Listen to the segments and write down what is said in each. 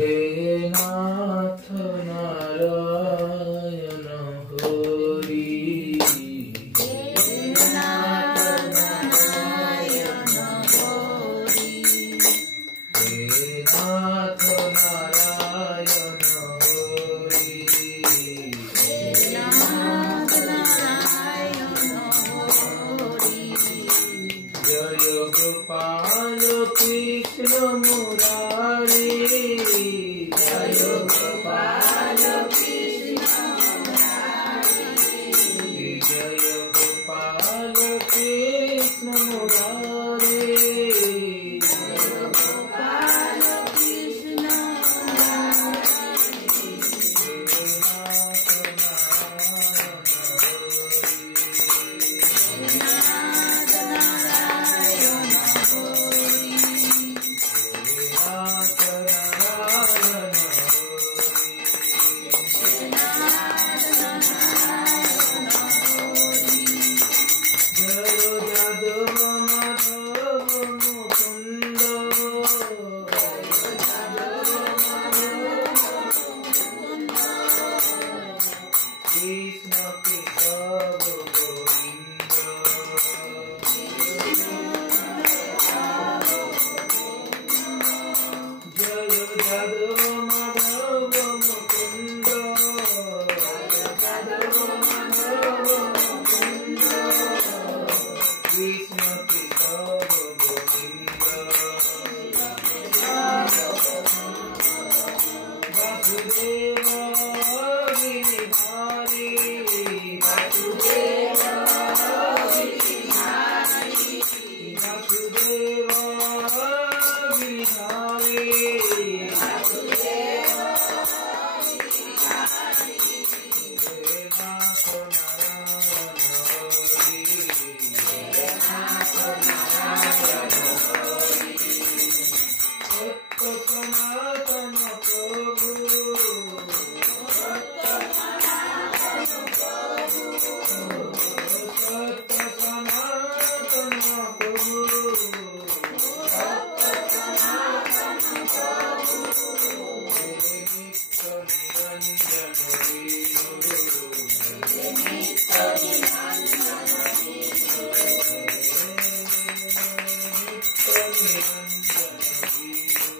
हे नाथ नारायण हरि, हे नाथ नारायण हरि, हे नाथ नारायण हरि, हे नाथ नारायण हरि। जय गोपाल कृष्ण मुरारी, जय गोपाल कृष्ण मुरारी, जय गोपाल कृष्ण मुरारी, जय गोपाल कृष्ण मुरारी। नाथ नारायण हरि, नाथ नारायण हरि, नाथ नारायण हरि। जय जादव माधव मुकुंद, जय जादव माधव मुकुंद, कृष्ण केशव गोविंद, जय जादव माधव मुकुंद, जय जादव माधव मुकुंद, कृष्ण केशव गोविंद। वासुदेव गिरिधारी, वासुदेव गिरिधारी, वासुदेव गिरिधारी, वासुदेव गिरिधारी। हे नाथ नारायण हरि, हे नाथ नारायण हरि। सत्य सनातन प्रभु, सत्य सनातन प्रभु, सत्य सनातन प्रभु, सत्य सनातन प्रभु। हे नित्य निरंजन विभु, हे नित्य निरंजन विभु, नित्य निरंजन विभु,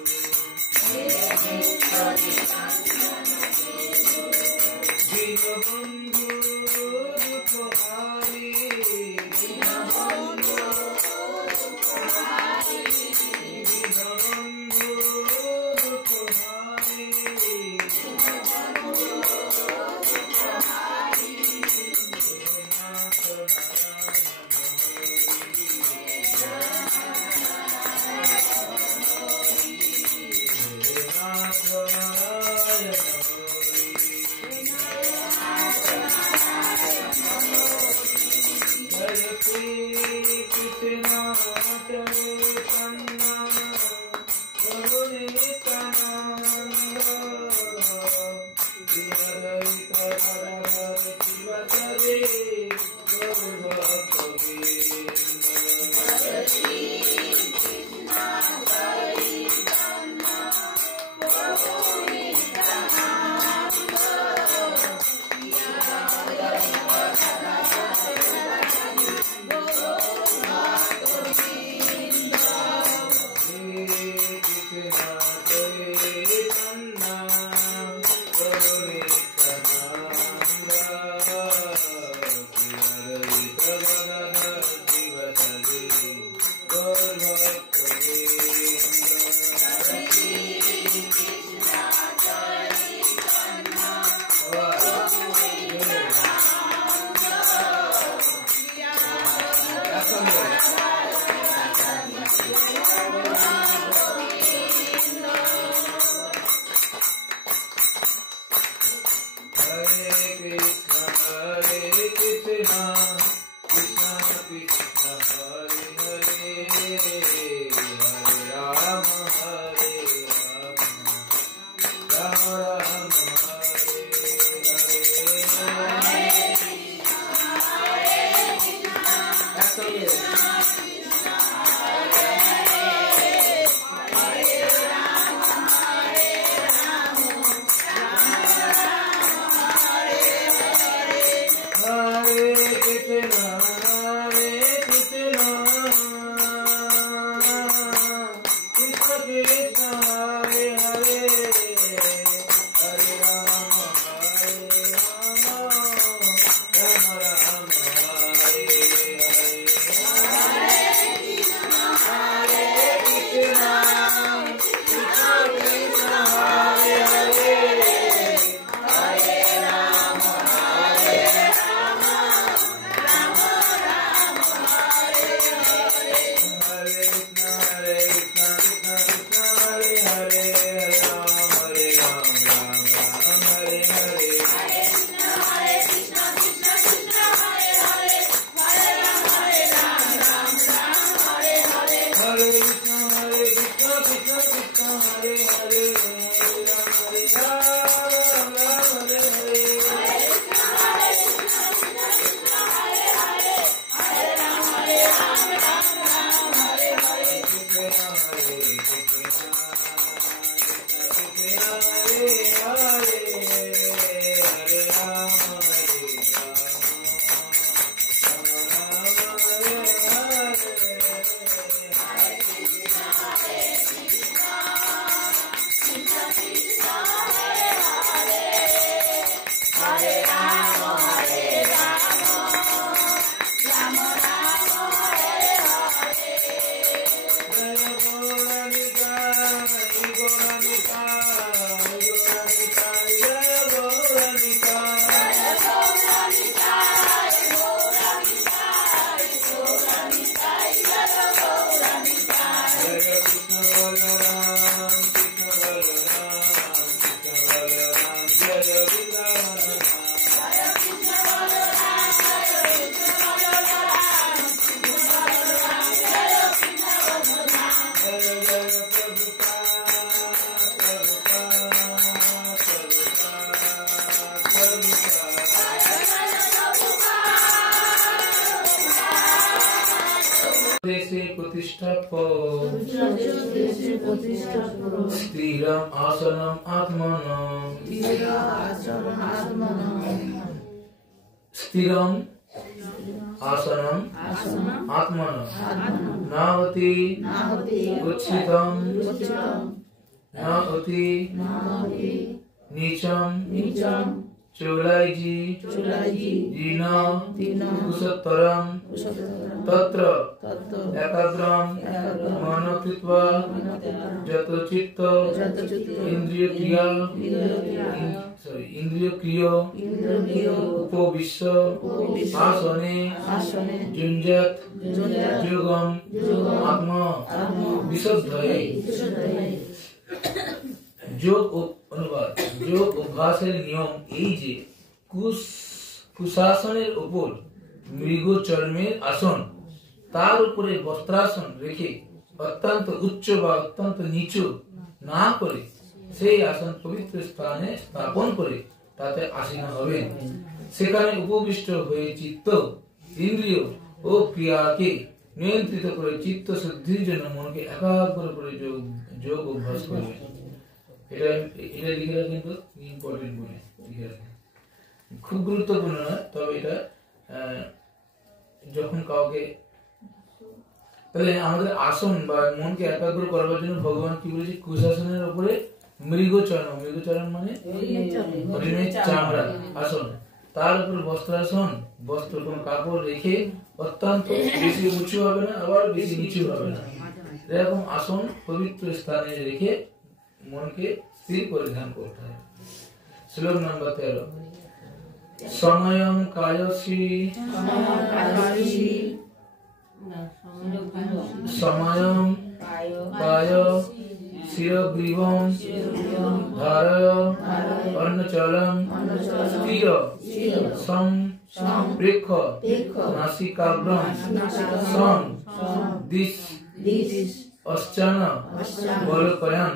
हे नित्य निरंजन विभु। दीनबंधु दुखहारी, दीनबंधु दुखहारी, दीनबंधु दुखहारी, दीनबंधु दुखहारी। हे नाथ नारायण हरि, हे नाथ नारायण हरि। जय श्री कृष्ण चैतन्य प्रभु नित्यानंद, श्री अद्वैत गदाधर शिवसदि गौरभक्तवृंद। जय श्री कृष्ण चैतन्य प्रभु नित्यानंद, श्री अद्वैत गदाधर शिवसदि गौरभक्तवृंद। श्री कृष्ण चैतन्य प्रभु नित्यानंद, श्री अद्वैत गदाधर शिवसदि স্থিরম আসনম আত্মনম স্থিরম আসনম আত্মনম নাহতি উচ্ছিতম নাহতি नीचम चोलाइजी दीन कुशतरम तत्र एकाग्रम मनोकृत्वा जतचित्त इंद्रिय क्रिया उपविश्य आसने जुंजत योगम आत्मा विशुद्धये যোগ অনুবাদ যোগ অভ্যাসের নিয়ম এই যে কুশাসনের উপর মৃগ চর্মের আসন তার উপরে বস্ত্রাসন রেখে অত্যন্ত উচ্চ বা অত্যন্ত নিচু না করে সেই আসন পবিত্র স্থানে স্থাপন করে তাতে আসীন হবেন সেখানে উপবিষ্ট হয়ে চিত্ত ইন্দ্রিয় ও ক্রিয়াকে নিয়ন্ত্রিত করে চিত্ত শুদ্ধির জন্য মনকে একাগ্র করে যোগ অভ্যাস করবেন এটা লিখে রাখা কিন্তু ইম্পর্টেন্ট বলে লিখে রাখা খুব গুরুত্বপূর্ণ নয় তবে এটা যখন কাউকে তাহলে আমাদের আসন বা মনকে একাগ্র করার জন্য ভগবান কি বলেছে কুশাসনের উপরে মৃগচরণ মানে হরিণের চামড়া আসন তার উপর বস্ত্রাসন বস্ত্র কোন কাপড় রেখে অত্যন্ত বেশি উঁচু হবে না আবার বেশি নিচু হবে না এরকম আসন পবিত্র স্থানে রেখে মনকে স্থির করে ধ্যান করতে হবে শ্লোক নম্বর 13 সময়ম কায়সি সময়ম কায় শিরগ্রীবম ধারয় অন্নচলম স্থির সম্প্রেক্ষ নাসিকাগ্রম সং দিশ অশ্চান বলকয়ান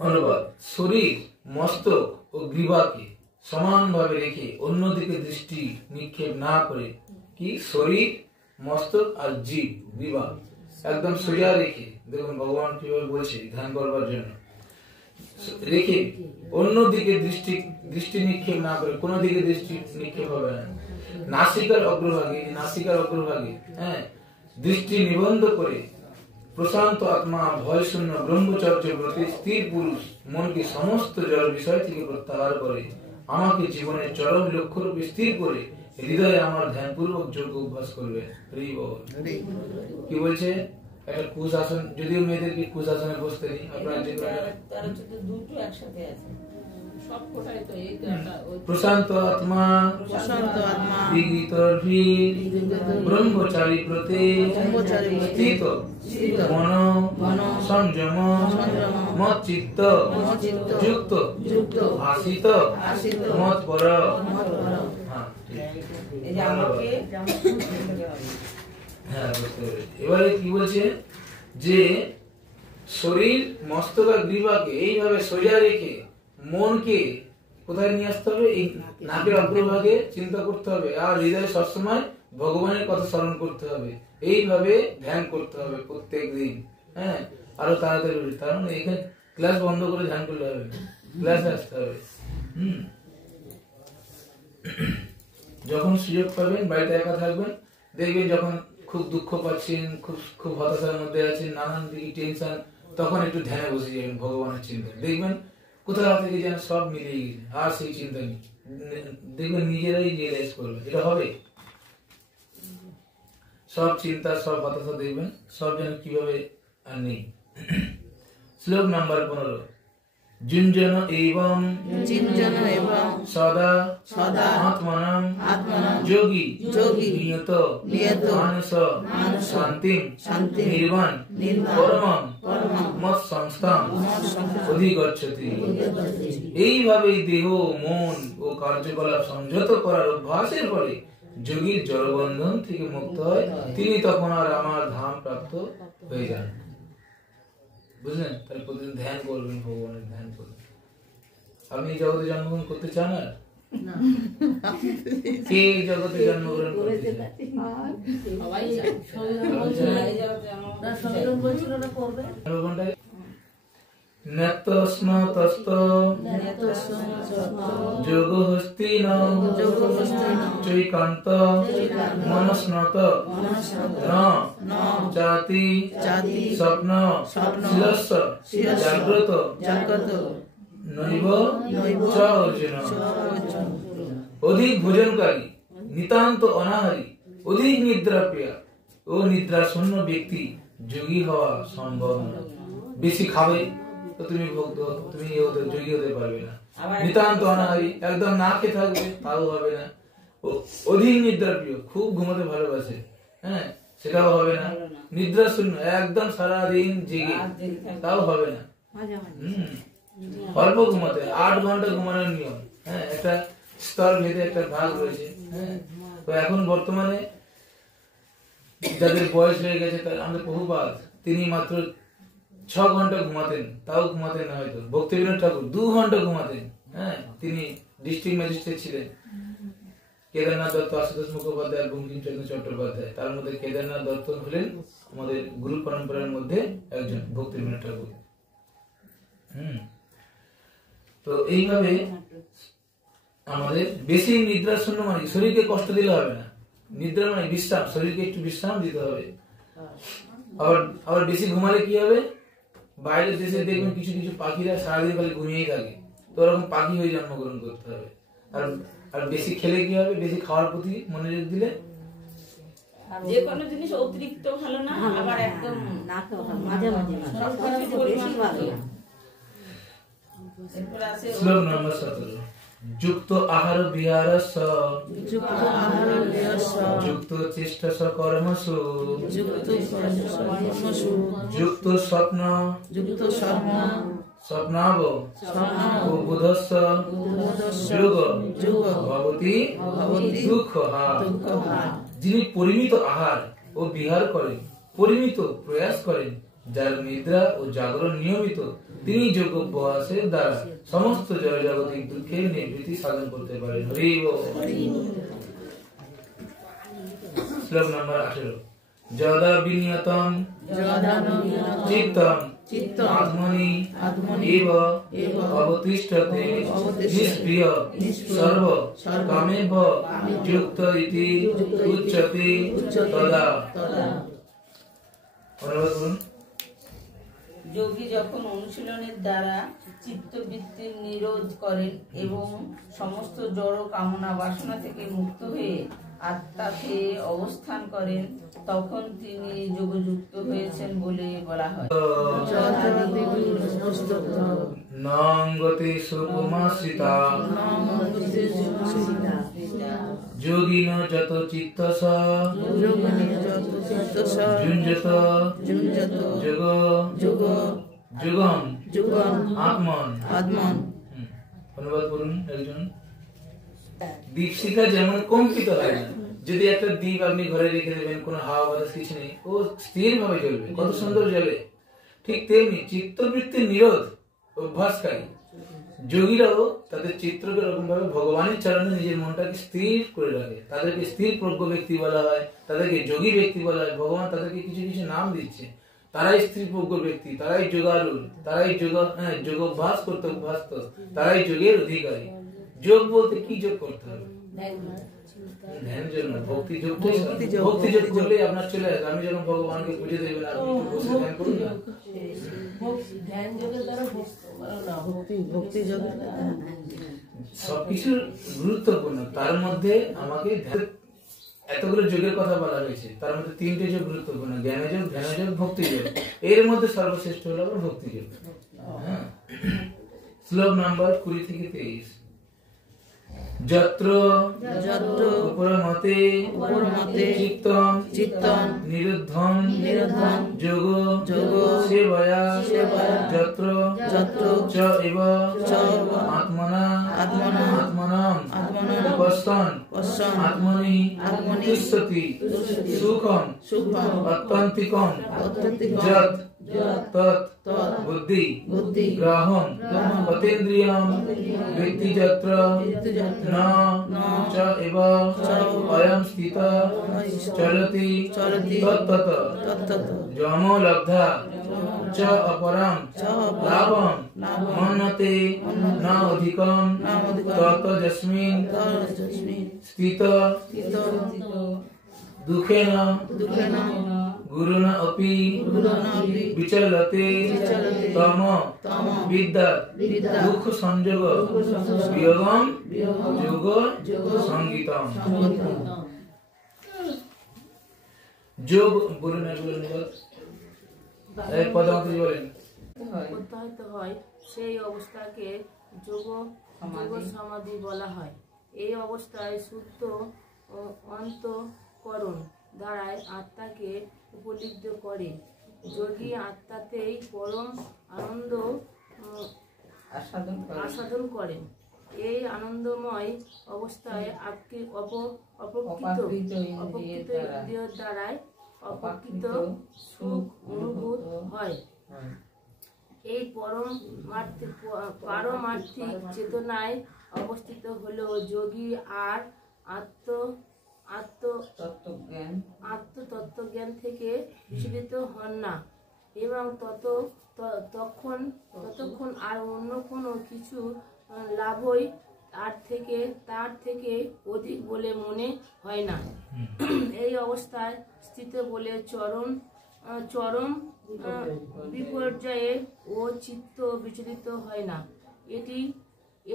অনুবাদ শরীর মস্তক ও গ্রীবাকে সমানভাবে রেখে অন্যদিকে দৃষ্টি নিক্ষেপ না করে কি শরীর মস্তক আর জীব গ্রীবা একদম সোজা রেখে দেখুন ভগবান কিভাবে বলছে ধ্যান করবার জন্য রেখে অন্যদিকে দৃষ্টি নিক্ষেপ না করে কোন দিকে দৃষ্টি নিক্ষেপ হবে না নাসিকার অগ্রভাগে হ্যাঁ দৃষ্টি নিবন্ধ করে প্রশান্ত আত্মা ভয় শূন্য ব্রহ্মচর্য ব্রতে স্থির পুরুষ মনকে সমস্ত জড় বিষয় থেকে প্রত্যাহার করে আমাকে জীবনের চরম লক্ষ্য রূপে স্থির করে হৃদয়ে আমার ধ্যান পূর্বক যোগ অভ্যাস করবে কি বলছে একটা কুশাসন যদিও মেয়েদেরকে কুশাসনে বসতে নেই আপনারা দুটো একসাথে আছে প্রশান্ত আত্মা বিগত ব্রহ্মচারী প্রতি স্থিত মন সংযম মত চিত্ত যুক্ত আসিত মত পর এবারে কি বলছে যে শরীর মস্তক আর গ্রীবাকে এইভাবে সোজা রেখে মনকে কোথায় নিয়ে আসতে হবে এই নাকের অগ্রভাগে চিন্তা করতে হবে আর হৃদয়ে সবসময় ভগবানের কথা স্মরণ করতে হবে এইভাবে ধ্যান করতে হবে প্রত্যেক দিন হ্যাঁ আরো তাড়াতাড়ি তার মানে এখানে ক্লাস বন্ধ করে ধ্যান করলে হবে ক্লাসে আসতে হবে যখন সুযোগ পাবেন বাড়িতে একা থাকবেন দেখবেন যখন খুব দুঃখ পাচ্ছেন খুব হতাশার মধ্যে আছেন নানান দিকে টেনশন তখন একটু ধ্যানে বসে যাবেন ভগবানের চিন্তা দেখবেন কোথাও থেকে যেন সব মিলিয়ে গেছে আর সেই চিন্তা নেই দেখবেন নিজেরাই রিয়েলাইজ করবেন এটা হবে সব চিন্তা সব হতাশা দেখবেন সব যেন কিভাবে আর নেই শ্লোক নাম্বার 15 जुञ्जन एवं सदा आत्मनं योगी नियत मानस शान्तिं निर्वाण परमं मत संस्थां অধিগচ্ছতি এইভাবেই দেহ মন ও কার্যকলাপ সংযত করার অভ্যাসের ফলে যোগীর জড়বন্ধন থেকে মুক্ত হয় তিনি তখন আর আমার ধাম প্রাপ্ত হয়ে যান বুঝলেন তাহলে প্রতিদিন ধ্যান করবেন ভগবানের ধ্যান করবেন আপনি জগতে জন্মগ্রহণ করতে চান আর কে জগতে জন্মগ্রহণ করেছে? নতস্মতস্ত যোগহস্তিন চৈকান্ত মনস্নত ন জাতি স্বপ্ন শিলস্য জাগ্রত নৈব চ অর্জুন। অধিক ভোজনকারী, নিতান্ত অনাহারী, অধিক নিদ্রাপ্রিয়া ও নিদ্রাশূন্য ব্যক্তি যোগী হওয়া সম্ভব না। বেশি খাবে তো তুমি যোগী হতে পারবে না। নিতান্ত অনাহারী, একদম না খেয়ে থাকবে তাও হবে না। অধিক নিদ্রাপ্রিয়, খুব ঘুমাতে ভালোবাসে, হ্যাঁ, সেটাও হবে না। নিদ্রাশূন্য, একদম সারাদিন জেগে, তাও হবে না। অল্প ঘুমাতে, 8 ঘন্টা ঘুমানোর নিয়ম, হ্যাঁ, একটা স্তর ভেদে একটা ভাগ রয়েছে, হ্যাঁ। তো এখন বর্তমানে যাদের বয়স হয়ে গেছে, আমাদের প্রভুপাদ, তিনি মাত্র 6 ঘন্টা ঘুমাতেন, তাও ঘুমাতেন না হয়তো। ভক্তিবিনোদ ঠাকুর 2 ঘন্টা ঘুমাতেন, হ্যাঁ, তিনি ডিস্ট্রিক্ট ম্যাজিস্ট্রেট ছিলেন। কেদারনাথ দত্ত, আশুতোষ মুখোপাধ্যায়, বঙ্কিমচন্দ্র চট্টোপাধ্যায়, তার মধ্যে কেদারনাথ দত্ত হলেন আমাদের গুরু পরম্পরার মধ্যে একজন, ভক্তিবিনোদ ঠাকুর। তো এইভাবে আমাদের বেশি নিদ্রা শূন্য মানে শরীরকে কষ্ট দিলে হবে না। নিদ্রা মানে বিশ্রাম, শরীরকে একটু বিশ্রাম দিতে হবে। আবার বেশি ঘুমালে কি হবে, বাইরের দেশে দেখবেন কিছু কিছু পাখিরা সারাদিন খালি ঘুমিয়েই থাকে, তো ওরকম পাখি হয়ে জন্মগ্রহণ করতে হবে। আর বেশি খেলে কি হবে, বেশি খাওয়ার প্রতি মনোযোগ দিলে যে কোনো জিনিস অতিরিক্ত ভালো না, আবার একদম না তো মাঝে মাঝে বেশি ভালো না। শ্লোক নম্বর 17। যুক্ত আহার বিহারস্য যুক্ত চেষ্টস কর্মসু যুক্ত স্বপ্ন স্বপ্নাব বুধস্য যোগ ভবতি দুঃখহা। যিনি পরিমিত আহার ও বিহার করেন, পরিমিত প্রয়াস করেন, যার নিদ্রা ও জাগরণ নিয়মিত, তিনি যোগ অভ্যাসের দ্বারা সমস্ত জড়জাগতিক দুঃখের নিবৃত্তি সাধন করতে পারেন। হরি বল। শ্লোক নম্বর 18। যদা বিনিয়তম চিত্তম আত্মনি এব অবতিষ্ঠতে নিষ্ক্রিয় সর্ব কামেভ যুক্ত ইতি উচ্যতে তদা। যোগী যখন অনুশীলনের দ্বারা চিত্তবৃত্তির নিরোধ করেন এবং সমস্ত জড় কামনা বাসনা থেকে মুক্ত হয়ে আত্মাতে অবস্থান করেন, তখন তিনি যোগযুক্ত হয়েছেন বলে বলা হয়। নঙ্গতে সুকুমাসিতা যোগিন যত চিত্তস যুঞ্জত যোগ যুগম আত্মন। ধন্যবাদ বলুন। একজন দীপশিখা যেমন কম্পিত হয় না, যদি একটা দ্বীপ আপনি ঘরে রেখে দেবেন, কোনো হাওয়া বাতাস কিছু নেই, ও স্থির ভাবে জ্বলবে, কত সুন্দর জ্বলে। ঠিক তেমনি চিত্তবৃত্তির নিরোধ অভ্যাসকারী যোগীরাও তাদের চিত্রকে এরকম ভাবে ভগবানের চরণে নিজের মনটাকে স্থির করে রাখে। তাদেরকে স্থির প্রজ্ঞ ব্যক্তি বলা হয়, তাদেরকে যোগী ব্যক্তি বলা হয়। ভগবান তাদেরকে কিছু কিছু নাম দিচ্ছে। তারাই স্থির প্রজ্ঞ ব্যক্তি, তারাই যোগারুল, তারাই যোগাভ্যাস করতে অভ্যস্ত, তারাই যোগের অধিকারী। যোগ বলতে কি যোগ করতে হবে? ধ্যান যোগ না, ভক্তি যোগ। ভক্তি যোগ করলে আপনার চলে আসবে। আমি যখন ভগবানকে বুঝে দেবেন, আপনি বসে ধ্যান করুন না। সবকিছুর গুরুত্বপূর্ণ, তার মধ্যে আমাকে এতগুলো যোগের কথা বলা হয়েছে, তার মধ্যে 3টে যোগ গুরুত্বপূর্ণ: জ্ঞানযোগ, ধ্যানযোগ, ভক্তি যোগ। এর মধ্যে সর্বশ্রেষ্ঠ হলো ভক্তি যোগ। শ্লোক নম্বর 20 থেকে 23। যত্র উপরমতে চিত্তম নিরুদ্ধম যোগ সেবয়া যত্র চ এব আত্মনাম পশ্যন আত্মনি তুষ্যতি সুখম অত্যন্তিকম যৎ তৎ বুদ্ধি বুদ্ধি গ্রহণ গ্রহণ অতীন্দ্রিয়ম বৃত্তি যত্র না চ এব অয়ং স্থিত চলতি তত্তত যম লব্ধা চ অপরম লাভম মন্যতে ন অধিকম তত যস্মিন স্থিত দুঃখেন গুরুণা অপি বিচলতে তম বিদ্যা দুঃখ সংযোগ বিয়োগম যোগ সঙ্গীতম। যোগ বলুন এক পদার্থ বলেন প্রত্যাহিত হয় সেই অবস্থাকে যোগ সমাধি বলা হয়। এই অবস্থায় শুদ্ধ ও অন্তঃকরণ দ্বারাই আত্মাকে উপলব্ধ করে। যোগী আত্মাতেই পরম আনন্দ আস্বাদন করেন। এই আনন্দময় অবস্থায় অপকৃত ইন্দ্রিয় দ্বারাই অপকৃত সুখ অনুভূত হয়। এই পারমার্থিক চেতনায় অবস্থিত হলেও যোগী আর আত্মতত্ত্বজ্ঞান থেকে বিচলিত হন না এবং ততক্ষণ আর অন্য কোনো কিছু লাভই তার থেকে অধিক বলে মনে হয় না। এই অবস্থায় স্থিত বলে চরম বিপর্যয়ে ও চিত্ত বিচলিত হয় না।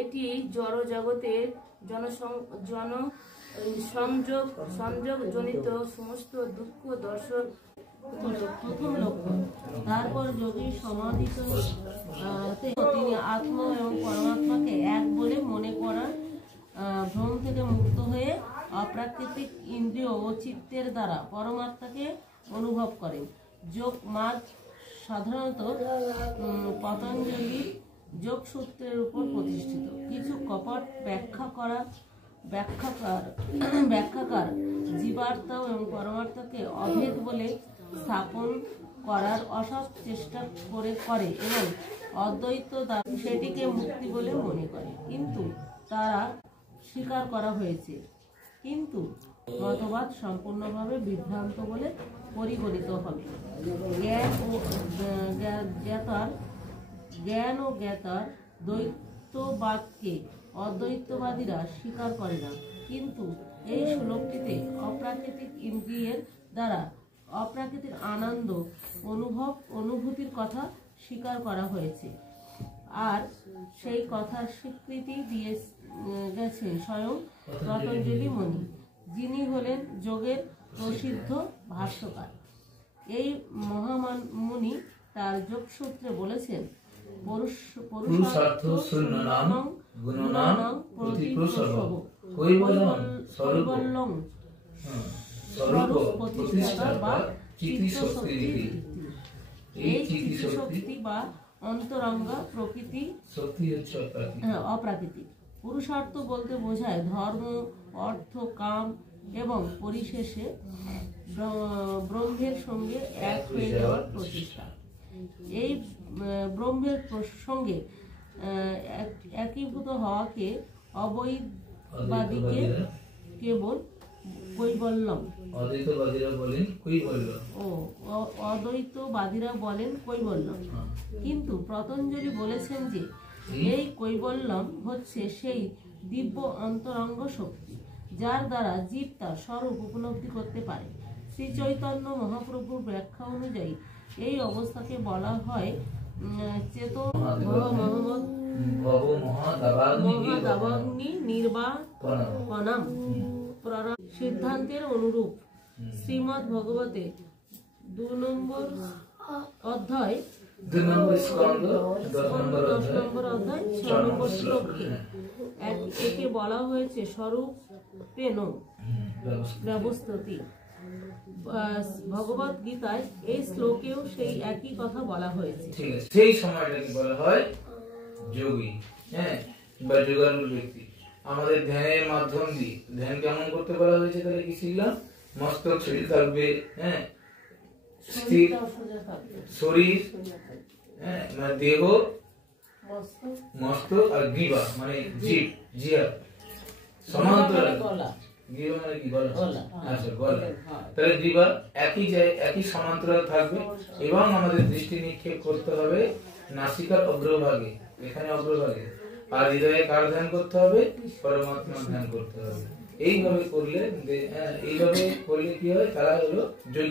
এটি জড় জগতের সংযোগ জনিত সমস্ত দুঃখ দর্শন প্রথম লক্ষ্য। তারপর যোগীর সমাধিতে তিনি আত্ম এবং পরমাত্মাকে এক বলে মনে করার ভ্রম থেকে মুক্ত হয়ে অপ্রাকৃতিক ইন্দ্রিয় ও চিত্তের দ্বারা পরমাত্মাকে অনুভব করেন। যোগ মার্গ সাধারণত পতঞ্জলি যোগসূত্রের উপর প্রতিষ্ঠিত। কিছু কপট ব্যাখ্যাকার জীবাত্মা এবং পরমাত্মাকে অভেদ বলে স্থাপন করার অসৎ চেষ্টা করে এবং অদ্বৈত সেটিকে মুক্তি বলে মনে করে, কিন্তু তারা স্বীকার করা হয়েছে। কিন্তু মতবাদ সম্পূর্ণভাবে বিভ্রান্ত বলে পরিগণিত হবে। জ্ঞান ও জ্ঞাতার দ্বৈতবাদকে অদ্বৈতবাদীরা স্বীকার করে না, কিন্তু এই শ্লোকটিতে অপ্রাকৃতিক ইন্দ্রিয়ের দ্বারা অপ্রাকৃতিক আনন্দ অনুভূতির কথা স্বীকার করা হয়েছে। আর সেই কথার স্বীকৃতি দিয়ে গেছেন স্বয়ং পতঞ্জলি মুনি, যিনি হলেন যোগের প্রসিদ্ধ ভাষ্যকার। এই মহামুনি তার যোগসূত্রে বলেছেন, পুরুষার্থ শূন্যনাম গুণানাং প্রতিপ্রসব কৈবল্যং স্বরূপ প্রতিষ্ঠা বা চিত্তশক্তি। এই চিত্তশক্তি বা অন্তরঙ্গা প্রকৃতি শক্তি হচ্ছে অপ্রাকৃতিক। পুরুষার্থ বলতে বোঝায় ধর্ম, অর্থ, কাম এবং পরিশেষে ব্রহ্মের সঙ্গে এক হয়ে যাওয়ার প্রচেষ্টা। এই ব্রহ্মের সঙ্গে একীভূত হওয়াকে অদ্বৈতবাদীকে কেবল কৈবল্যম অদ্বৈতবাদীরা বলেন কৈবল্যম। কিন্তু পতঞ্জলি বলেছেন যে এই কৈবল্যম হচ্ছে সেই দিব্য অন্তরঙ্গ শক্তি যার দ্বারা জীব তার স্বরূপ উপলব্ধি করতে পারে। শ্রী চৈতন্য মহাপ্রভুর ব্যাখ্যা অনুযায়ী এই অবস্থাকে বলা হয় মহাদাবাগ্নি নির্বাপনম। সিদ্ধান্তের অনুরূপ শ্রীমদ্ ভগবতে 2 নম্বর অধ্যায় 10 নম্বর অধ্যায় 6 নম্বর শ্লোকে একে বলা হয়েছে স্বরূপেণ ব্যবস্থিতি। ভগবত গীতায় এই শ্লোকেও সেই একই কথা বলা হয়েছে। সেই সময়টাকে বলা হয় যোগী, বা যোগারূঢ় ব্যক্তি। আমাদের ধ্যানের মাধ্যম দিয়ে ধ্যান কেমন করতে বলা হয়েছে, তাহলে কি শিখলাম? মস্তক স্থির থাকবে, স্থির শরীর হ্যাঁ, মানে দেহ, মস্তক আর গ্রীবা মানে জিভ, জিহ্বা সমান্তরাল। গ্রীবা মানে কি গলা? আচ্ছা, গলা। তাহলে গ্রীবা একই সমান্তরাল থাকবে এবং আমাদের দৃষ্টি নিক্ষেপ করতে হবে নাসিকার অগ্রভাগে, এখানে অগ্রভাগে। আর হৃদয়ে কার ধ্যান করতে হবে? পরমাত্মার ধ্যান করতে হবে। এইভাবে করলে কি হয়? তারা হলো যোগী।